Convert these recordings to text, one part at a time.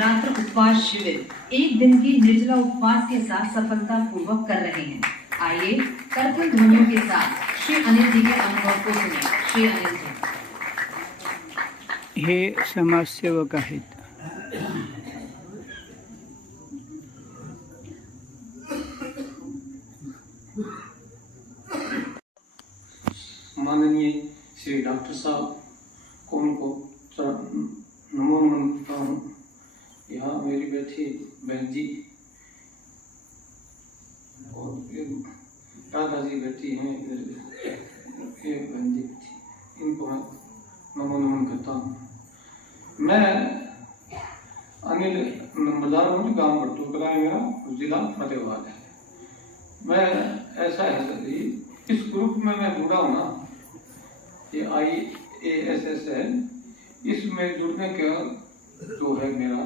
नवरात्र उपवास शिविर 1 दिन की निर्जला उपवास के साथ सफलता पूर्वक कर रहे हैं। आइए कर्तव्य ध्वनियों के साथ श्री अनिल जी के अनुभव को सुने। श्री अनिल जी हे समाजसेवक आहेत। माननीय श्री डॉक्टर साहब को उनको नमो नमन करता हूँ। यहाँ मेरी बैठी बहन जी और दादाजी बैठी हैं, ये बहन जी बैठी, इनको मैं नमो नमन करता हूँ। मैं अनिल नंबरदार हूँ, गाँव बट्टूकला है मेरा, जिला फतेहाबाद है। मैं ऐसा है सर, इस ग्रुप में मैं जुड़ा हूँ ना, ये IASS है, इसमें जुड़ने का जो है मेरा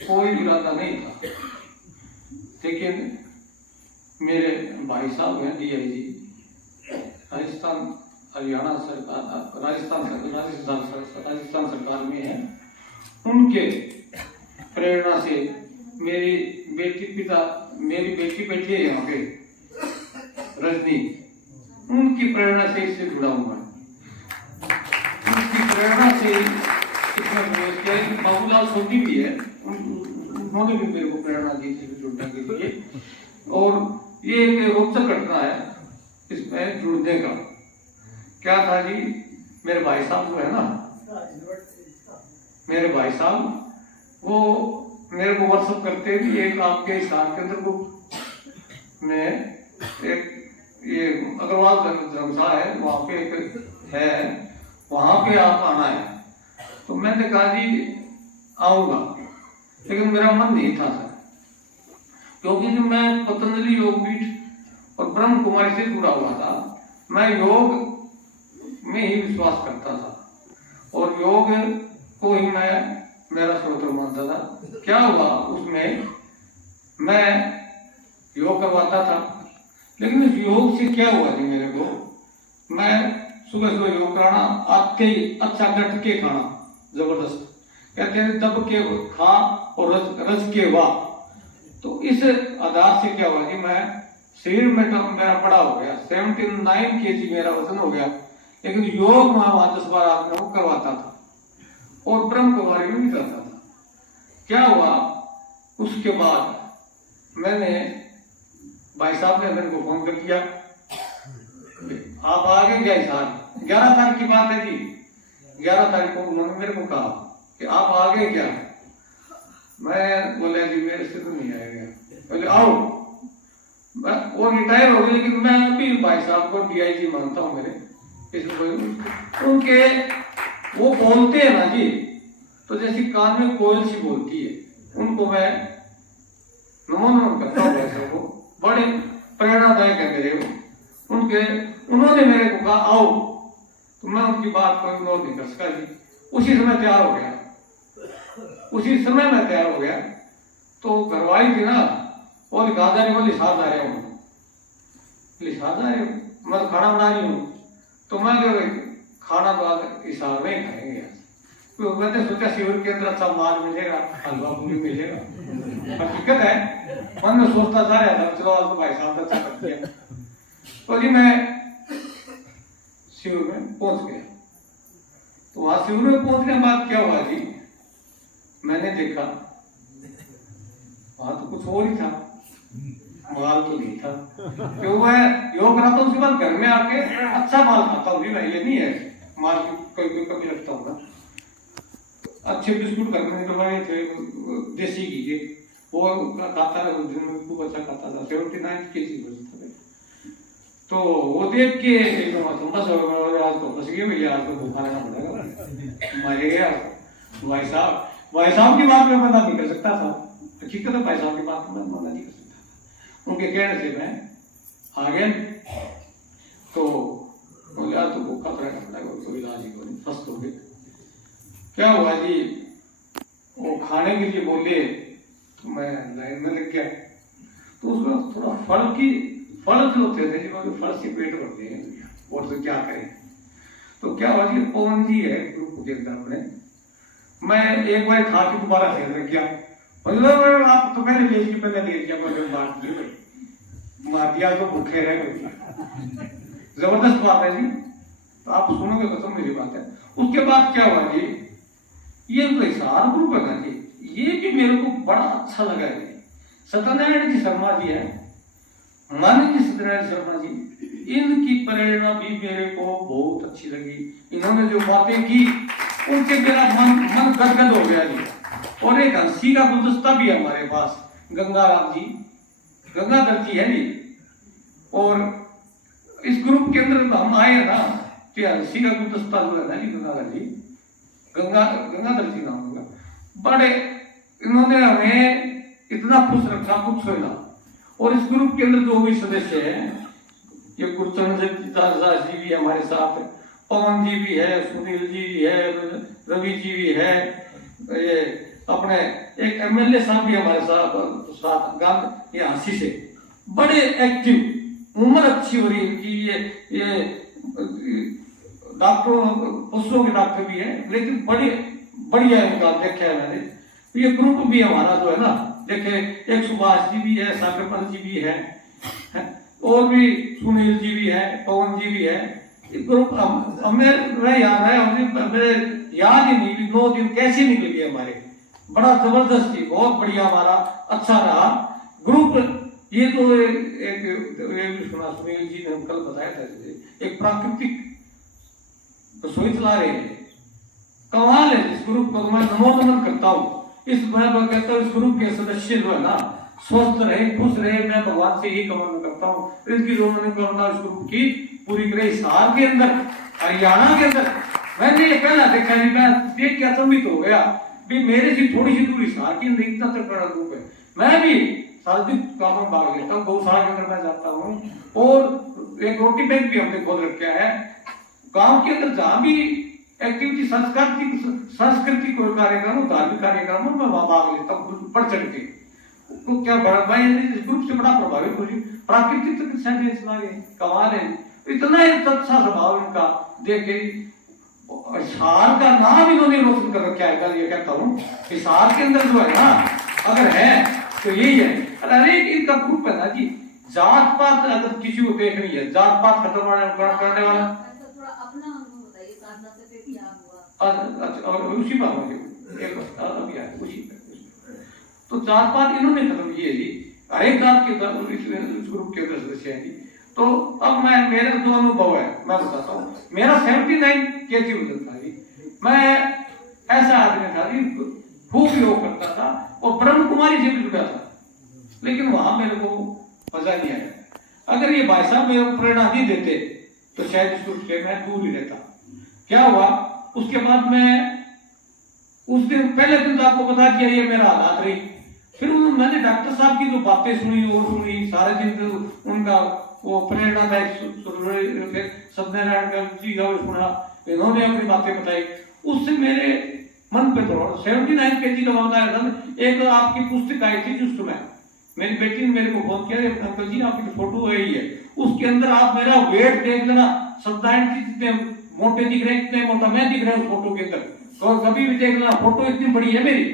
कोई इरादा नहीं था, लेकिन मेरे भाई साहब हैं DIG राजस्थान हरियाणा सरकार, राजस्थान सरकार में है, उनके प्रेरणा से मेरी बेटी बैठी है यहाँ पे रजनी, उनकी प्रेरणा से इससे जुड़ा हुआ है। उनकी प्रेरणा से इसमें बाबूलाल सोनी भी है, उन्होंने भी मेरे को प्रेरणा दी थी जुड़ने के लिए। और ये एक रोचक घटना है इसमें जुड़ने का। क्या था जी, मेरे भाई साहब जो है ना, मेरे भाई साहब वो मेरे को व्हाट्सएप करते भी, एक आपके स्थान के अंदर में एक ये अग्रवाल धर्मशाला है, वहाँ पे एक है, वहाँ पे आप आना है। तो मैंने कहा जी आऊँगा, लेकिन मेरा मन नहीं था सर, क्योंकि जो मैं पतंजलि योग पीठ और ब्रह्म कुमारी से जुड़ा हुआ था, मैं योग में ही विश्वास करता था और योग को ही मैं मेरा स्रोत मानता था। क्या हुआ, उसमें मैं योग करवाता था, लेकिन इस योग से क्या हुआ जी, मेरे को मैं सुबह सुबह योग कराना, आते ही अच्छा डट के खाना, जबरदस्त कहते हैं दब के खा और रज के वाह। तो इस आधार से क्या हुआ जी, मैं शरीर में मेरा बड़ा हो गया, 79 kg मेरा वजन हो गया, लेकिन योग वहां 10-12 आदमियों को करवाता था और ब्रह्म कुमारी में भी करता था। क्या हुआ, उसके बाद मैंने भाई साहब ने मेरे को फोन कर दिया, आप आगे गए साहब, 11 तारीख की बात है जी, 11 तारीख को उन्होंने मेरे को कहा कि आप आगे क्या। मैं बोला जी मेरे से तो नहीं आएगा, बोले आओ। वो रिटायर हो गए, लेकिन मैं अभी भाई साहब को DIG मानता हूँ मेरे, उनके वो बोलते हैं ना जी, तो जैसी कान में कोयल सी बोलती है, उनको मैं नमो नमन करता हूँ। वैसे वो बड़े प्रेरणादायक है मेरे, उन्होंने मेरे को कहा आओ, तो मैं उनकी बात को इग्नोर नहीं कर सका जी। उसी समय तैयार हो गया, उसी समय मैं तैयार हो गया। तो घरवाली थी ना, वो लिखा जा रही, वो लिसाज आ रहे हूँ, लिसाज आ रहे हूँ, मैं खाना बना रही हूँ। तो मैं खाना तो आज हिसाब में खाएंगे, तो मैंने सोचा शिविर के अंदर अच्छा माल मिलेगा, हलवा पूरी मिलेगा। हकीकत है, मन में सोचता जा रहा था, चलो आज तो भाई साहब अच्छा कर दिया। तो जी मैं शिविर में पहुंच गया। तो वहां शिविर में पहुंचने के बाद क्या हुआ जी, मैंने देखा वहां तो कुछ और ही था, माल तो नहीं था। क्यों मैं योग कराता हूँ, उसके बाद घर में आके अच्छा माल खाता हूँ, मैं ये नहीं है माल कोई कभी रखता हूँ ना। अच्छे बिस्कुट घर में निकलवाए थे देसी घी के, वो खाता रहा, दिन में खूब अच्छा खाता था, 79 kg वजन था। तो वो देख के बस आज तो फंस गए भैया, आज तो भूखा रहना पड़ेगा, मारे गया। भाई साहब की बात में पता नहीं कर सकता था, हकीकत है भाई साहब की बात में मना नहीं कर सकता। उनके कहने से मैं आ गया। तो बोले यार तो भूखा रहना पड़ेगा, तो इलाज ही करो, फंस हो गए। क्या हुआ जी, वो खाने के लिए बोले, तो मैं लाइन में लग गया। तो उसमें थोड़ा फल जो होते थे जी, फल से पेट भरते हैं और तो क्या करें। तो क्या हुआ जी, पवन जी है ग्रुप के अंदर अपने, मैं एक बार खा के दोबारा फेर रख गया, मतलब आप तो मैंने ले लिया, पहले ले लिया, मैं बांट दी, मार दिया तो भूखे रह गए। जबरदस्त बात है जी, तो आप सुनोगे तो मेरी बात है। उसके बाद क्या हुआ जी, ये तो हिसार ग्रुप है ना जी, ये भी मेरे को बड़ा अच्छा लगा है। सत्यनारायण जी शर्मा जी है, माननीय जी सत्यनारायण शर्मा जी, इनकी प्रेरणा भी मेरे को बहुत अच्छी लगी। इन्होंने जो बातें की उनसे मेरा मन गदगद हो गया जी। और एक हंसी का गुलदस्ता भी है हमारे पास, गंगाराम जी, गंगाधर जी है जी। और इस ग्रुप के अंदर हम आए ना, तो हंसी का गुलदस्ता जो है ना जी, गंगाधर जी, गंगाधर जी नाम होगा, बड़े इन्होंने हमें इतना खुश रखा, कुछ ना। और इस ग्रुप के अंदर जो भी सदस्य हैं, ये गुरचरण जी भी हमारे साथ, पवन जी भी है, सुनील जी भी है, रवि जी भी है, ये अपने एक एमएलए साहब भी हमारे साथ गांव ये हंसी से बड़े एक्टिव, उम्र अच्छी हो रही है इनकी। ये डॉक्टरों, पशुओं के डॉक्टर भी है, लेकिन बड़े बढ़िया इनका देखा है मैंने। ये ग्रुप भी हमारा जो है ना, देखे एक सुभाष जी भी है, साकरपल जी भी है, और भी सुनील जी भी है, पवन जी भी है। ग्रुप हमें याद है, हमें याद ही नहीं 9 दिन कैसे निकल गए हमारे, बड़ा जबरदस्त थी, बहुत बढ़िया हमारा अच्छा रहा ग्रुप। ये तो एक सुना सुनील जी ने कल बताया था, एक प्राकृतिक रसोई चला रहे हैं, कमाल है। इस ग्रुप को मैं नमो नमन करता हूँ। इस मैं कहता हूँ इस ग्रुप के सदस्य जो है ना, स्वस्थ रहे, खुश रहे, मैं भगवान से यही कामना करता हूँ। इनकी जो उन्होंने करुणा इस ग्रुप की पूरी करे। हिसार के अंदर, हरियाणा के अंदर मैंने ये पहला देखा जी, मैं देख के अचंभित हो गया भी मेरे से थोड़ी सी दूर हिसार की अंदर इतना तक बड़ा ग्रुप है। मैं भी सार्वजनिक कामों में भाग लेता हूँ, गौशाला के अंदर मैं जाता हूँ, और एक रोटी बैंक भी हमने खोल रखा है। गांव के अंदर जहां भी एक्टिविटी सांस्कृतिक कार्यक्रम, धार्मिक कार्यक्रम में वहां भाग लेता हूँ बढ़ चढ़ के। तो क्या बड़ा भाई इस ग्रुप से बड़ा प्रभावित हो जी, प्राकृतिक तो सेंटेंस मारे कमाल है, इतना ही अच्छा स्वभाव इनका देख के। हिसार का नाम इन्होंने रोशन कर रखा है। ये कहता हूँ हिसार के अंदर जो है ना, अगर है तो यही है। अरे इनका ग्रुप है ना जी, जात पात अगर किसी को देखनी है, जात पात खत्म करने वाला। अच्छा, और उसी बात में एक अभी आया उसी पे, तो जात पात इन्होंने खत्म किए जी, हर एक जात के इस ग्रुप के अंदर सदस्य हैं जी। तो अब मैं, मेरे दो अनुभव है मैं बताता हूँ। मेरा 79 kg वजन था जी, मैं ऐसा आदमी था जी, खूब योग करता था और ब्रह्म कुमारी से भी जुड़ा था, लेकिन वहां मेरे को मजा नहीं आया। अगर ये भाई साहब मेरे को प्रेरणा नहीं देते तो शायद इस ग्रुप से मैं दूर ही रहता। क्या हुआ उसके बाद मैं उस दिन, पहले दिन तो आपको बता दिया ये मेरा हालात रही। फिर मैंने डॉक्टर साहब की जो बातें सुनी और सुनी, सारे दिन तो उनका वो प्रेरणादायक सत्यनारायण जी का सुना, इन्होंने अपनी बातें बताई, उससे मेरे मन पे थोड़ा 79 kg का मामला आया था। एक आपकी पुस्तक आई थी जिस समय मेरी बेटी ने मेरे को फोन किया, अंकल जी आपकी फोटो आई है, उसके अंदर आप मेरा वेट देख लेना, सत्यनारायण जी जितने मोटे दिख रहे हैं, कितने मोटा मैं दिख रहा हूँ उस फोटो के अंदर, तो कभी भी देख लेना, फोटो इतनी बड़ी है मेरी।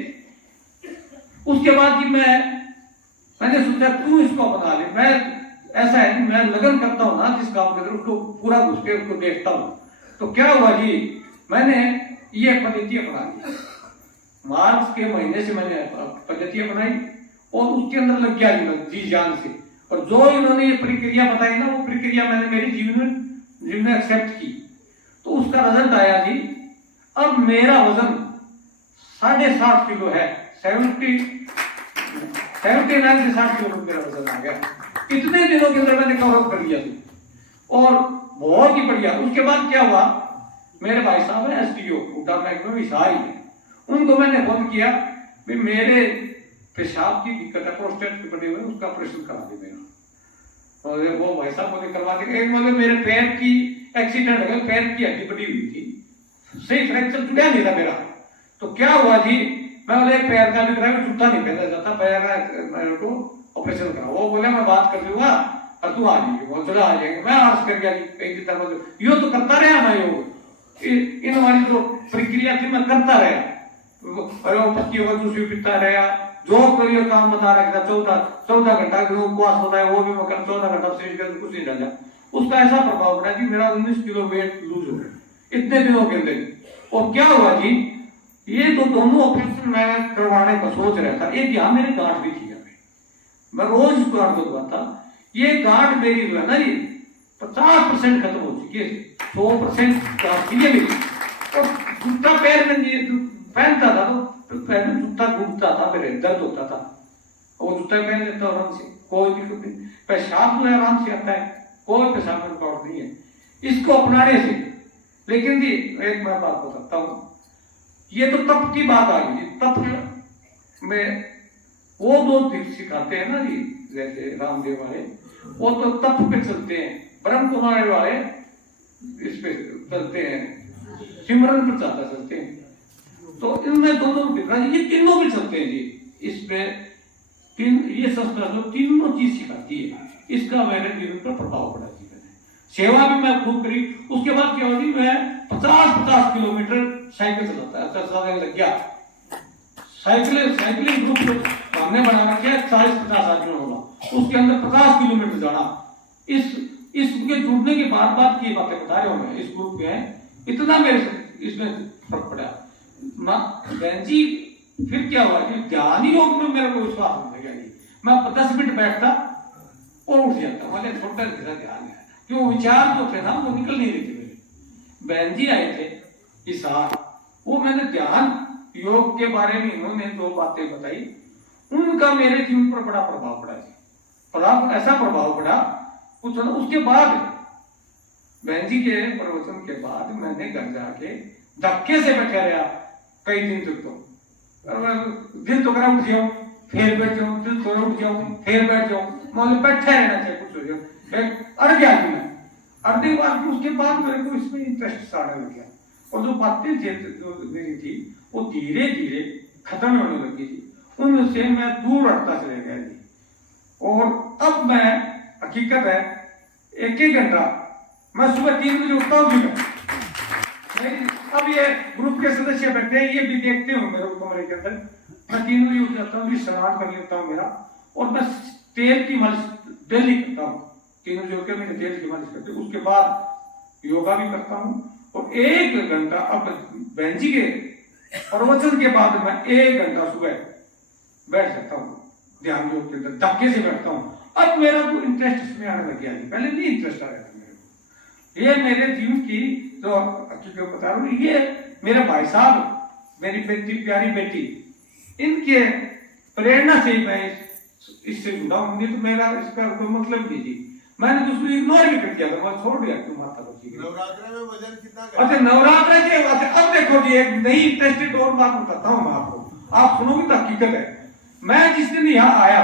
उसके बाद जी मैंने सोचा तू इसको अपना ले। मैं ऐसा है मैं लगन करता हूँ ना जिस काम के अंदर, उसको पूरा घुस के उसको देखता हूँ। तो क्या हुआ जी, मैंने ये पद्धति अपना ली, मार्च के महीने से मैंने पद्धति अपनाई और उसके अंदर लग गया जी जान से। और जो इन्होंने ये प्रक्रिया बताई ना, वो प्रक्रिया मैंने मेरे जीवन में एक्सेप्ट की, तो उसका रिजल्ट आया जी। अब मेरा वजन 60.5 किलो है, 79 से 60 किलो मेरा वजन आ गया। इतने दिनों के अंदर मैंने कवर कर लिया थी और बहुत ही बढ़िया। उसके बाद क्या हुआ, मेरे भाई साहब है एसडीओ उठा बैंक में हिसार ही, उनको मैंने फोन किया भी मेरे पेशाब की दिक्कत है, प्रोस्टेट के बने हुए, उसका ऑपरेशन करा दे मेरा। और वो भाई साहब बोले करवा देंगे। एक बोले मेरे पैर की एक्सीडेंट हो गया, पैर की हड्डी बनी हुई थी, सही फ्रैक्चर जुड़ा नहीं था मेरा। तो क्या हुआ जी, मैं बोले पैर का भी कराया, जूता नहीं पहना जाता, पैर का मेरे को ऑपरेशन करा। वो बोले मैं बात कर लूंगा और तू आ जाइए, वो चला आ जाएंगे। मैं आर्स कर गया जी, कहीं तरह यो तो करता रहा मैं योग, इन हमारी जो प्रक्रिया थी मैं करता रहा। अरे वो 25 होगा दूसरी पिता रहेगा जो करिए काम बता रखा 14 घंटा उपवास होता है वो भी मैं 14 घंटा से कुछ नहीं डाला। उसका ऐसा प्रभाव पड़ा कि मेरा 19 किलो वेट लूज हो गया इतने दिनों के अंदर। और क्या हुआ जी, ये तो दोनों ऑपरेशन मैं करवाने का सोच रहा था। एक यहाँ मेरी गांठ भी थी, मैं रोज इसको गांठ बदलवाता। ये गांठ मेरी जो है ना ये 50% खत्म हो चुकी है, 100% गांठ थी मेरी। और जूता पैर में पहनता था तो पैर में जूता घूमता था, मेरे दर्द होता था। वो जूता पहन लेता आराम से, कोई दिक्कत नहीं। पेशाब जो है आराम से आता है, कोई पेशाब में रुकावट नहीं है इसको अपनाने से। लेकिन जी एक मैं बात बताता हूँ, ये तो तप की बात आ गई। तप में वो दो सिखाते हैं ना जी, जैसे रामदेव वाले वो तो तप पे चलते हैं, ब्रह्म कुमारी वाले इस पे चलते हैं, सिमरन पर ज्यादा चलते हैं। तो इनमें दोनों ये तीनों भी चलते हैं जी। इस पे ये संस्था जो तीनों चीज सिखाती है, इसका मेरे जीवन पर प्रभाव पड़ा जी। सेवा भी मैं खूब करी। उसके बाद क्या होगी, मैं 50 किलोमीटर साइकिल चलाता लग गया। साइकिलिंग ग्रुप हमने बना रखा है, 40-50 आदमी होगा, उसके अंदर 50 किलोमीटर जाना। इसके जुड़ने के बाद की बातें बता रहे हो मैं, इस ग्रुप में इतना मेरे इसमें फर्क पड़ा। बहन जी फिर क्या हुआ कि ध्यान योग में मेरे को विश्वास हो गया जी। मैं 10 मिनट बैठता और उठ जाता, बोले छोटा ध्यान है, क्यों विचार जो थे ना वो निकल नहीं रहे थे मेरे। बहन जी आए थे इस साल, वो मैंने ध्यान योग के बारे में इन्होंने जो बातें बताई, उनका मेरे जीवन पर बड़ा प्रभाव पड़ा जी। ऐसा प्रभाव पड़ा कुछ ना। उसके बाद बहन जी के प्रवचन के बाद मैंने घर जाके धक्के से बैठा रहा कई दिन तक। तो दिल तो करा उठ जाऊं फिर बैठ जाऊं, दिल तो उठ जाऊं फिर बैठ जाऊं, मतलब बैठा रहना चाहिए, कुछ हो जाए अड़ गया मैं। अड़ने के बाद उसके बाद मेरे को इसमें इंटरेस्ट आने लग गया। और जो बातें जो मेरी थी वो धीरे धीरे खत्म होने लगी थी, उनसे मैं दूर हटता चले गया जी। और अब मैं हकीकत है 1-1 घंटा मैं सुबह 3 बजे उठता हूँ जी। अब ये ग्रुप के सदस्य बैठे हैं, ये भी देखते हो मेरे कमरे के अंदर। मैं 3 बजे उठ जाता हूँ, स्नान कर लेता हूँ मेरा, और मैं तेल की मालिश डेली करता हूँ। 3 बजे उठ के मैंने तेल की मालिश करती हूँ। उसके बाद योगा भी करता हूँ। और 1 घंटा अब बहन जी के प्रवचन के बाद मैं 1 घंटा सुबह बैठ जाता हूँ ध्यान योग के अंदर, धक्के से बैठता हूँ। अब मेरा तो इंटरेस्ट इसमें आने लग गया जी, पहले नहीं इंटरेस्ट आ रहा था मेरे को। ये मेरे जीवन की जो हकीकत बता रहा हूँ, ये मेरे भाई साहब, मेरी बेटी, प्यारी बेटी, इनके प्रेरणा से मैं इससे जुड़ा हूँ। नहीं तो मेरा इसका कोई मतलब नहीं जी। मैंने दूसरी इग्नोर भी कर दिया था, मैं छोड़ दिया क्यों माता बच्ची के। नवरात्र में वजन कितना? अच्छा नवरात्र के अब देखो जी, एक नई इंटरेस्टेड और बात बताता हूँ मैं आपको, आप सुनोगे तो हकीकत है। मैं जिस दिन यहाँ आया